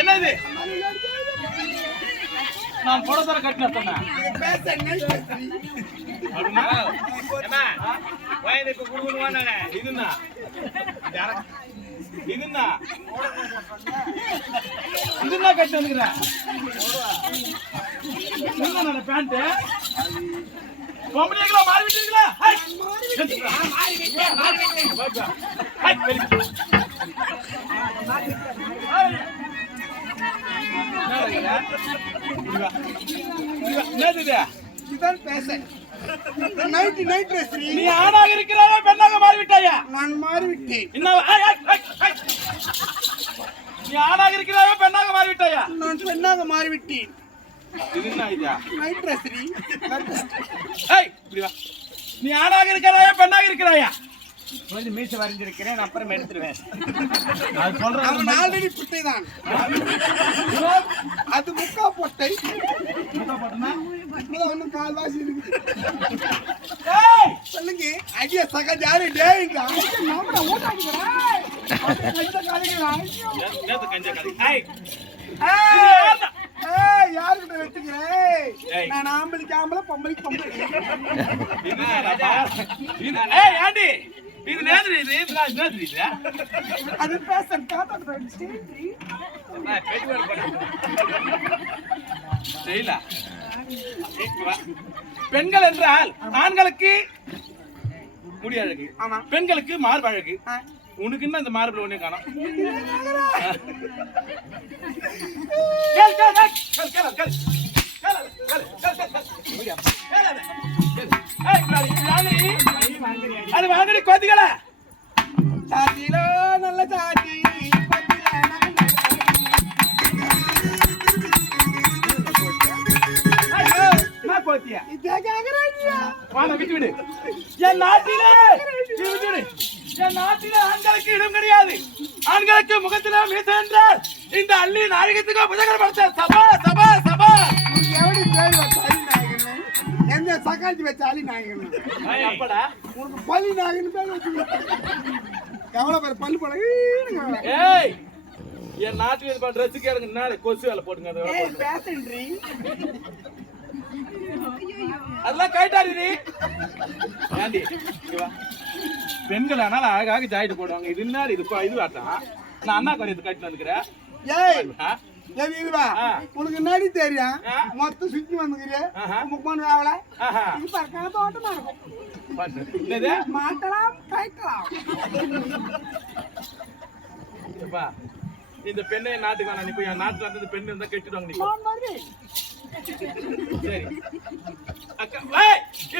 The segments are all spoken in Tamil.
என்னது நான் புடத்தர கட்டின சொன்னேன் இதுன்னா இதுன்னா இதுன்னா கட்டி வந்துக்கிறேன் பேண்ட் பொம்பளைங்களா மாறி விட்டீங்களா நீ ஆணாக இருக்கிறாயா பெண்ணாக மாறிவிட்டாயா? நான் மாறிவிட்டேன். நீ ஆணாக இருக்கிறாயா பெண்ணாக மாறிவிட்டாயா? நான் பெண்ணாக மாறிவிட்டேன். நீ ஆணாக இருக்கிறாயா பெண்ணாக இருக்கிறாயா? கொஞ்சம் மீசை வரைஞ்சிருக்கிறேன், அப்புறம் எடுத்துருவேன். அது சொல்றேன் ஆல்ரெடி புட்டை தான். அது முக்கா பொட்டை. ஒன்னும் கால்வாசி இருக்கு. சொல்லுங்க ஐயா சகஜாரு டேங்க யாருக்கிட்ட வச்சுக்கிறேன்? நான் ஆம்பளைக்கு ஆம்பளை பொம்பளைக்கு பொம்பளை. இது நேதிரி இது நேதிரி இல்ல அது பேசன் தாத்தா செய்யல. பெண்கள் என்றால் ஆண்களுக்கு முடியழகு, பெண்களுக்கு மார்பழகு. உனக்கு என்ன இந்த மார்பில் ஒண்ணே காணோம்? அது வாங்கடி கொதிக்கல சாத்திலோ நல்ல சாத்தி விட்டு விடு. என் நாட்டிலே ஆண்களுக்கு இடம் கிடையாது. ஆண்களுக்கு முகத்திலே மீசை என்றால் இந்த அள்ளி நாயகத்துக்கு புதகரப்படுத்த சபா சபா சபா. எப்படி பேர் வச்சாலி நாயகன்? எந்த சகாஞ்சி வச்சாலி நாயகன்? அப்படா உனக்கு பள்ளி நாயகன் பேர் வச்சு எவ்வளவு பேர் பல்லு போட. ஏய் என் நாட்டில் ட்ரெஸ் கேளுங்க, கொசு வேலை போட்டுங்க. பேசன்றி அதெல்லாம் கைட்டாடி ஏண்டி பெண்கள் ஆனால் அழகாக ஜாயிட்டு போடுவாங்க. இது என்ன இது வாட்டா? நான் அண்ணா கடையத்தை கட்டிட்டு வந்துக்கிறேன். இதுவா உனக்கு என்னடி தெரியும்? மொத்தம் சுத்தி வந்துக்கிறேன் முக்கமான வேவல தோட்டமா இருக்கும். மாட்டலாம் கைட்டலாம். இந்த பெண்ணை நாட்டுக்கு வேணா. நீ போய் என் நாட்டுல இருந்து பெண்ணு இருந்தா கட்டிடுவாங்க. சரி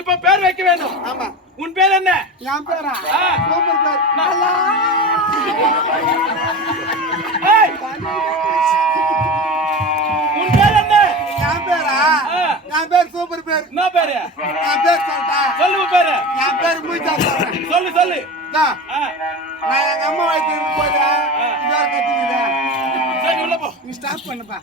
இப்ப பேர் வைக்க வேண்டும். ஆமா. உன் பேர் என்ன? என் பேரா? சூப்பர் பேர். உன் பேர் என்ன? என் பேரா? என் பேர் சூப்பர் பேர். என்ன பேரு? என் பேர் சொல்லிட்டா சொல்லு பேரு. என் பேர் மூச்சா சொல்றேன். சொல்லு சொல்லு. நான் எங்க அம்மா வயிற்று போயிட்டேன். கட்டிக்கிறேன். சரி உள்ள போ. நீ ஸ்டாப் பண்ணுப்பா.